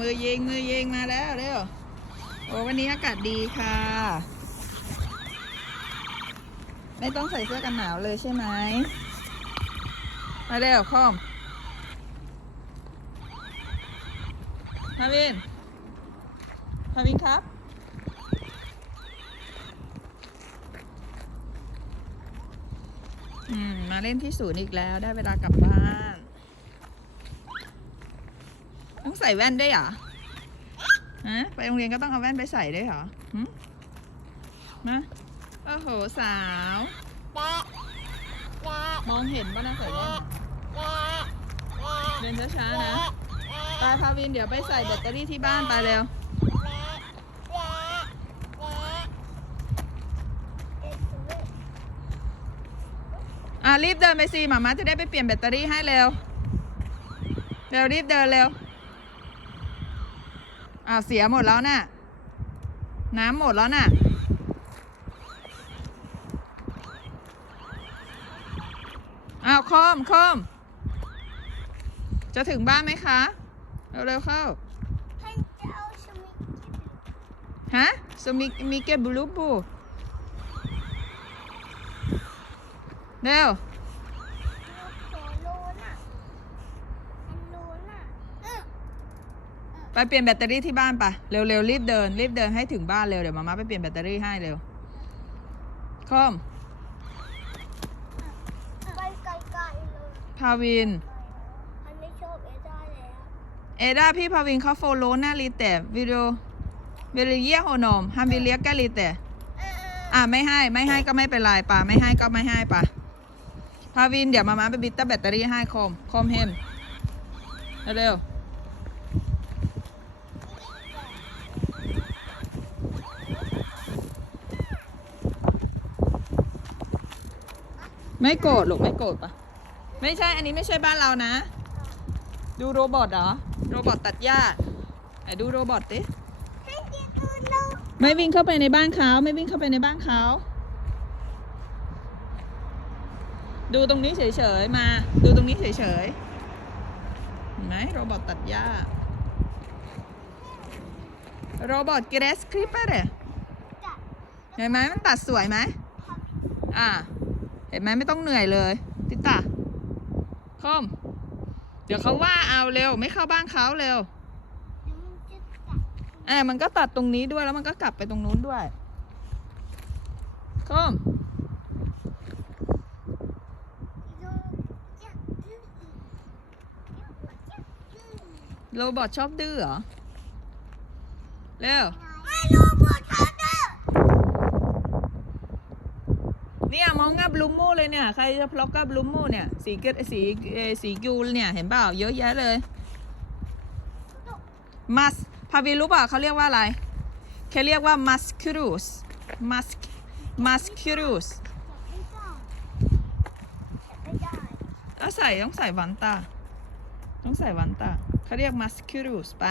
มือยิงมือยิงมาแล้วเร็วโอ้วันนี้อากาศดีค่ะ ไม่ต้องใส่เสื้อกันหนาวเลยใช่ไหมมาเร็วคอมมาวินมาวินครับอืมมาเล่นที่ศูนย์อีกแล้วได้เวลากลับบ้าน ต้องใส่แว่นด้วยเหรอฮะไปโรงเรียนก็ต้องเอาแว่นไปใส่ด้วยเหรอหึมาโอ้โหสาว มองเห็นป่ะนะใส่แว่นเดินช้าๆนะไปพาวินเดี๋ยวไปใส่แบตเตอรี่ที่บ้านไปเร็วอะรีบเดินไปสิหมาม่าจะได้ไปเปลี่ยนแบตเตอรี่ให้เร็ว เร็วรีบเดินเร็ว อ้าวเสียหมดแล้วน่ะ น้ำหมดแล้วน่ะ อ้าวคอมคอม จะถึงบ้านไหมคะ เร็วๆเข้า ฮะสมิมิเกบลูบูเร็ว ไปเปลี่ยนแบตเตอรี่ที่บ้านปะเร็วๆรีบเดินรีบเดินให้ถึงบ้านเร็วเดี๋ยวมาม่าไปเปลี่ยนแบตเตอรี่ให้เร็วคอมไปไกลๆเลยพาวิน อันไม่ชอบเอด้าแล้วเอด้าพี่พาวินเขาโฟโลหน้าลีแต่วิดีโอวิดีโอเยี่ยโฮนมฮัมบิเลียกะลีแต่เอออะไม่ให้ไม่ให้ก็ไม่เป็นไรป่ะไม่ให้ก็ไม่ให้ป่ะพาวินเดี๋ยวมาม่าไปบิตเตอร์แบตเตอรี่ให้คอมคอมเฮมเร็ว ไม่โกรธหรอกไม่โกรธป่ะไม่ใช่อันนี้ไม่ใช่บ้านเรานะ ดูโรบอทเหรอ โรบอทตัดหญ้าไหนดูโรบอทดิไม่วิ่งเข้าไปในบ้านเขาไม่วิ่งเข้าไปในบ้านเขาดูตรงนี้เฉยๆมา ดูตรงนี้เฉยๆเห็นไหมโรบอทตัดหญ้าโรบอทเกรสคลิปเปอร์เนี่ยเห็นไหมมันตัดสวยไหมอ่า เห็นไหมไม่ต้องเหนื่อยเลย ติตาคอม เดี๋ยวเขาว่าเอาเร็ว ไม่เข้าบ้านเขาเร็วเอ่ามันก็ตัดตรงนี้ด้วยแล้วมันก็กลับไปตรงนู้นด้วยคอมโรบอทชอบดื้อเหรอ เร็ว ไม่รู้บทเขาดื้อ เนี่ย มองงับลูมโม่เลยเนี่ย ใครจะพล็อกกับลูมโม่เนี่ย สีเกสีเอ่อสีกิวเนี่ยเห็นเปล่าเยอะแยะเลย มัสพาวิรู้เปล่าเขาเรียกว่าอะไรเขาเรียกว่ามัสคูรุสมัสมัสคูรุสไม่ได้ไม่ได้แล้วใส่ต้องใส่วันตา ต้องใส่วันตาเขาเรียกมัสคูรุสไป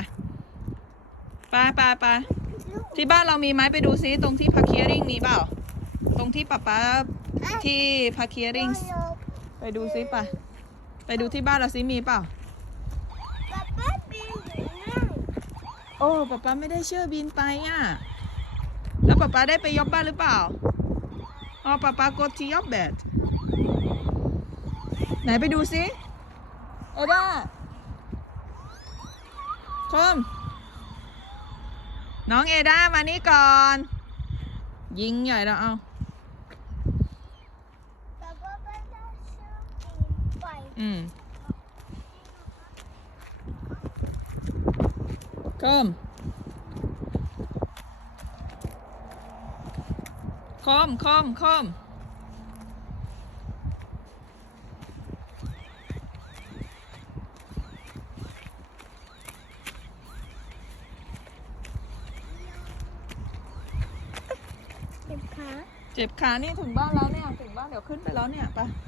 ไปไปไปลูกที่บ้านเรามีไหมไปดูซิตรงที่พาเคียริงมีเปล่า ตรงที่ป๊าป๊า ที่พาเคียริงไปดูซิป่ะ ไปดูที่บ้านเราซิมีเปล่าป๊าป๊าปีนโอ้ป๊าป๊าไม่ได้เชื่อบินไปอะ แล้วป๊าป๊าได้ไปยอบบ้านหรือเปล่า อ๋อป๊าป๊ากดที่ยอบแบดไหนไปดูซิเอด้าชม น้องเอด้ามานี่ก่อน ยิงใหญ่แล้วเอาป๊าไม่ได้เชื่อปีนไป อืมคอมคอมคอมคอมเจ็บขาเจ็บขานี่ถึงบ้านแล้วเนี่ย ถึงบ้านเดี๋ยวขึ้นไปแล้วเนี่ยไปะ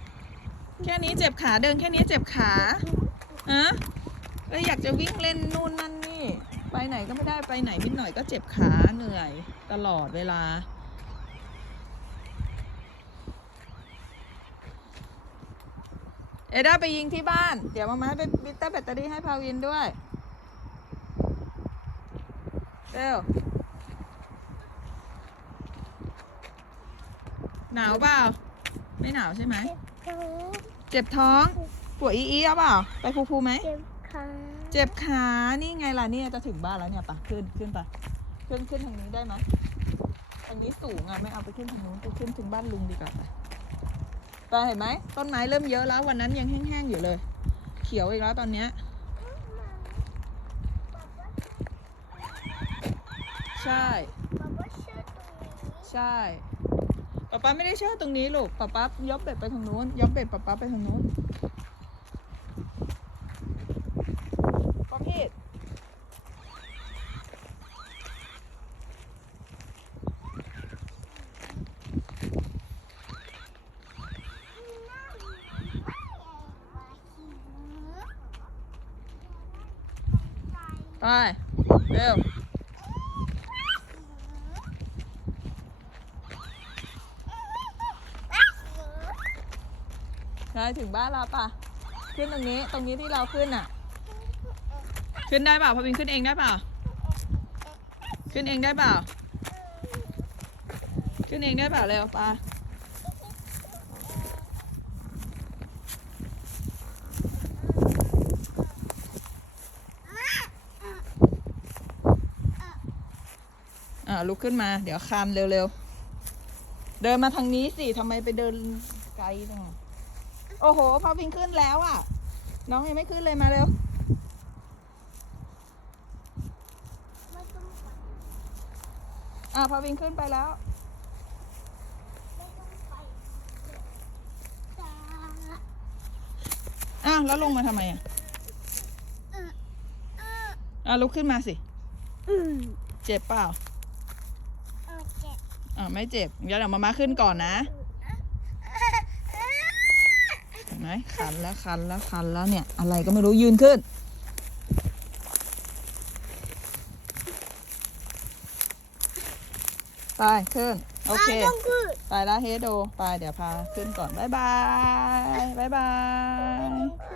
แค่นี้เจ็บขาเดินแค่นี้เจ็บขาฮะแล้วอยากจะวิ่งเล่นนู่นนั่นนี่ ไปไหนก็ไม่ได้ไปไหนนิดหน่อยก็เจ็บขาเหนื่อยตลอดเวลา เอด้าไปยิงที่บ้าน เดี๋ยวมามาไปบิตเตอร์แบตเตอรี่ให้พาวินด้วยเร็วหนาวเปล่า ไม่หนาวใช่ไหม ท้องเจ็บท้องปวดอีอีเอาเปล่าไปพูพูไหม เจ็บขาเจ็บขา นี่ไงล่ะเนี่ยจะถึงบ้านแล้วเนี่ยปะขึ้นขึ้นปะขึ้นขึ้นทางนี้ได้ไหมทางนี้สูงอะไม่เอาไปขึ้นทางนู้นไปขึ้นถึงบ้านลุงดีกว่าไปไปเห็นไหมต้นไม้เริ่มเยอะแล้ววันนั้นยังแห้งๆอยู่เลย เขียวอีกแล้วตอนเนี้ยใช่ป๊าป๊าเชื่อตรงนี้ ใช่ ป๊าป๊าไม่ได้เชื่อตรงนี้ลูกป๊าป๊ายกเบ็ดไปทางนู้นยกเบ็ดป๊าป๊าไปทางนู้นป๊อพี่ไปเร็ว ใช่ถึงบ้านแล้วปะขึ้นตรงนี้ตรงนี้ที่เราขึ้นอะ ขึ้นได้เปล่าพอวินขึ้นเองได้เปล่าขึ้นเองได้เปล่าขึ้นเองได้เปล่าเร็วปะอ่าลุกขึ้นมา เดี๋ยวคานเร็วๆ เดินมาทางนี้สิทำไมไปเดินไกลจัง โอ้โหพอวินขึ้นแล้วอะ น้องยังไม่ขึ้นเลยมาเร็วไม่ต้องไปอ่าพอวินขึ้นไปแล้วไม่ต้องไปจ้าอ้าวแล้วลงมาทำไมอะเออเอออ่าลุกขึ้นมาสิอืมเจ็บเปล่าโอเคอ่าไม่เจ็บงั้นเดี๋ยวมามาขึ้นก่อนนะเห็น ไหมคันแล้วคันแล้วคันแล้วเนี่ย อะไรก็ไม่รู้ยืนขึ้น ไป ขึ้น โอเค ไปแล้วเฮโด ไปเดี๋ยวพาขึ้นก่อน บ๊ายบาย บ๊ายบาย